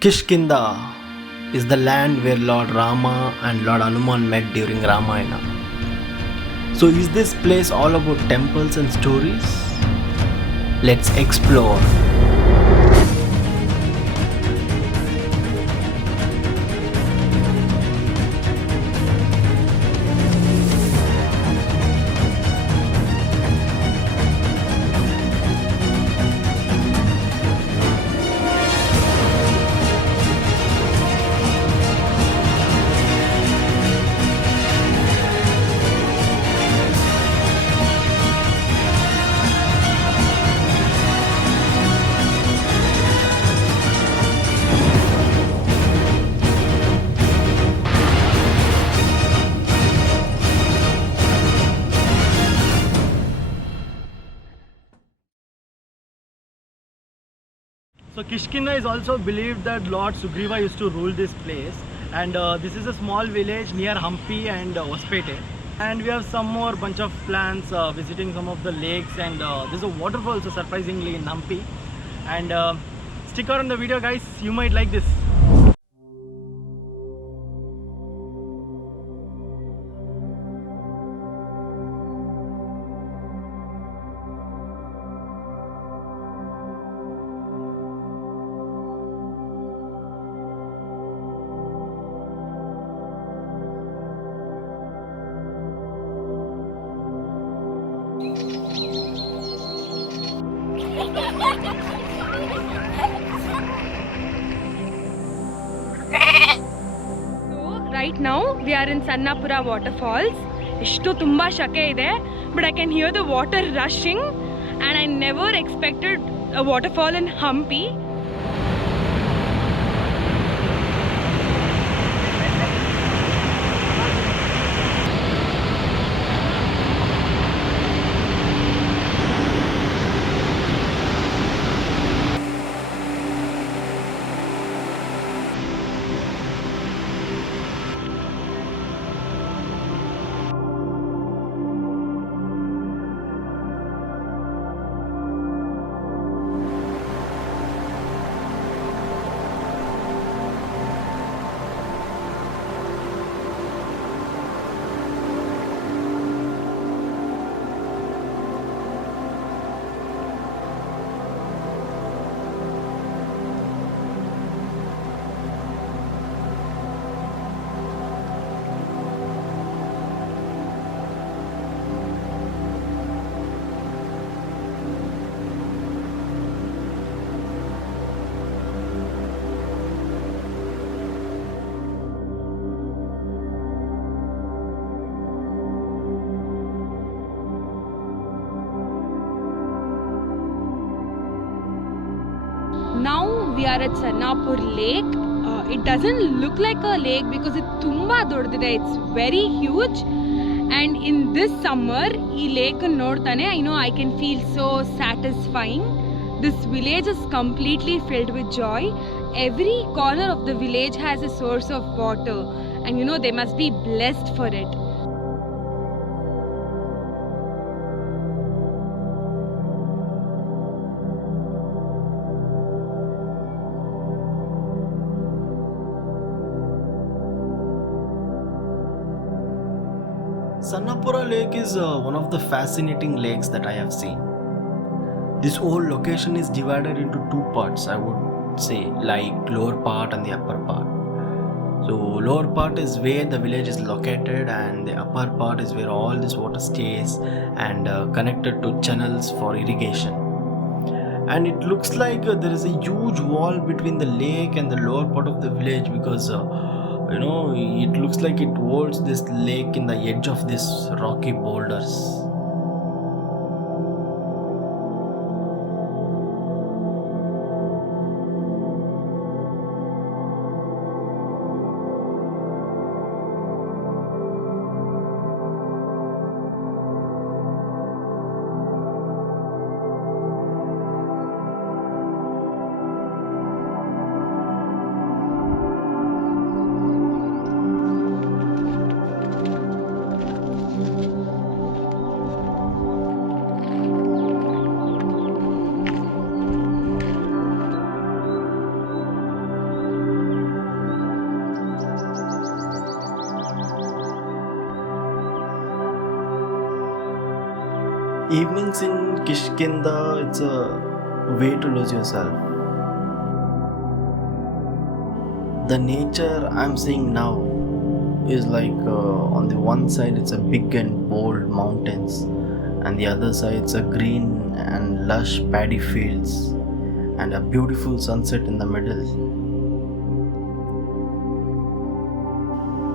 Kishkinda is the land where Lord Rama and Lord Hanuman met during Ramayana. So, is this place all about temples and stories? Let's explore. So Kishkinda is also believed that Lord Sugriva used to rule this place, and this is a small village near Hampi and Hospete. And we have some more bunch of plans visiting some of the lakes, and there's a waterfall also surprisingly in Hampi. And stick around the video guys, you might like this. Right now we are in Sannapura waterfalls. Ishtu tumba shake ide, but I can hear the water rushing, and I never expected a waterfall in Hampi. Now we are at Sannapur Lake. It doesn't look like a lake because it's tumba dodide. It's very huge, and in this summer, ee lake nodtane I know I can feel so satisfying. This village is completely filled with joy. Every corner of the village has a source of water, and you know they must be blessed for it. Sannapura Lake is one of the fascinating lakes that I have seen. This whole location is divided into two parts, I would say, like lower part and the upper part. So lower part is where the village is located, and the upper part is where all this water stays and connected to channels for irrigation. And it looks like there is a huge wall between the lake and the lower part of the village, because it looks like it holds this lake in the edge of these rocky boulders. Evenings in Kishkinda, it's a way to lose yourself. The nature I'm seeing now is like on the one side it's a big and bold mountains, and the other side it's a green and lush paddy fields and a beautiful sunset in the middle.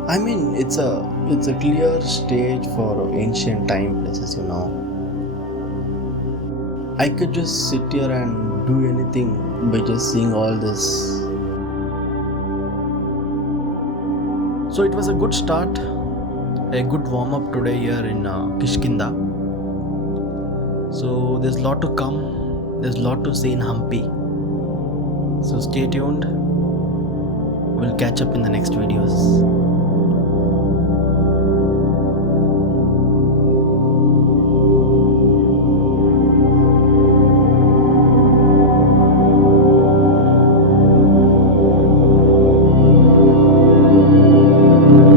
I mean, it's a clear stage for ancient time places, you know. I could just sit here and do anything by just seeing all this. So it was a good start, a good warm up today here in Kishkinda. So there's a lot to come, there's a lot to see in Hampi. So stay tuned, we'll catch up in the next videos.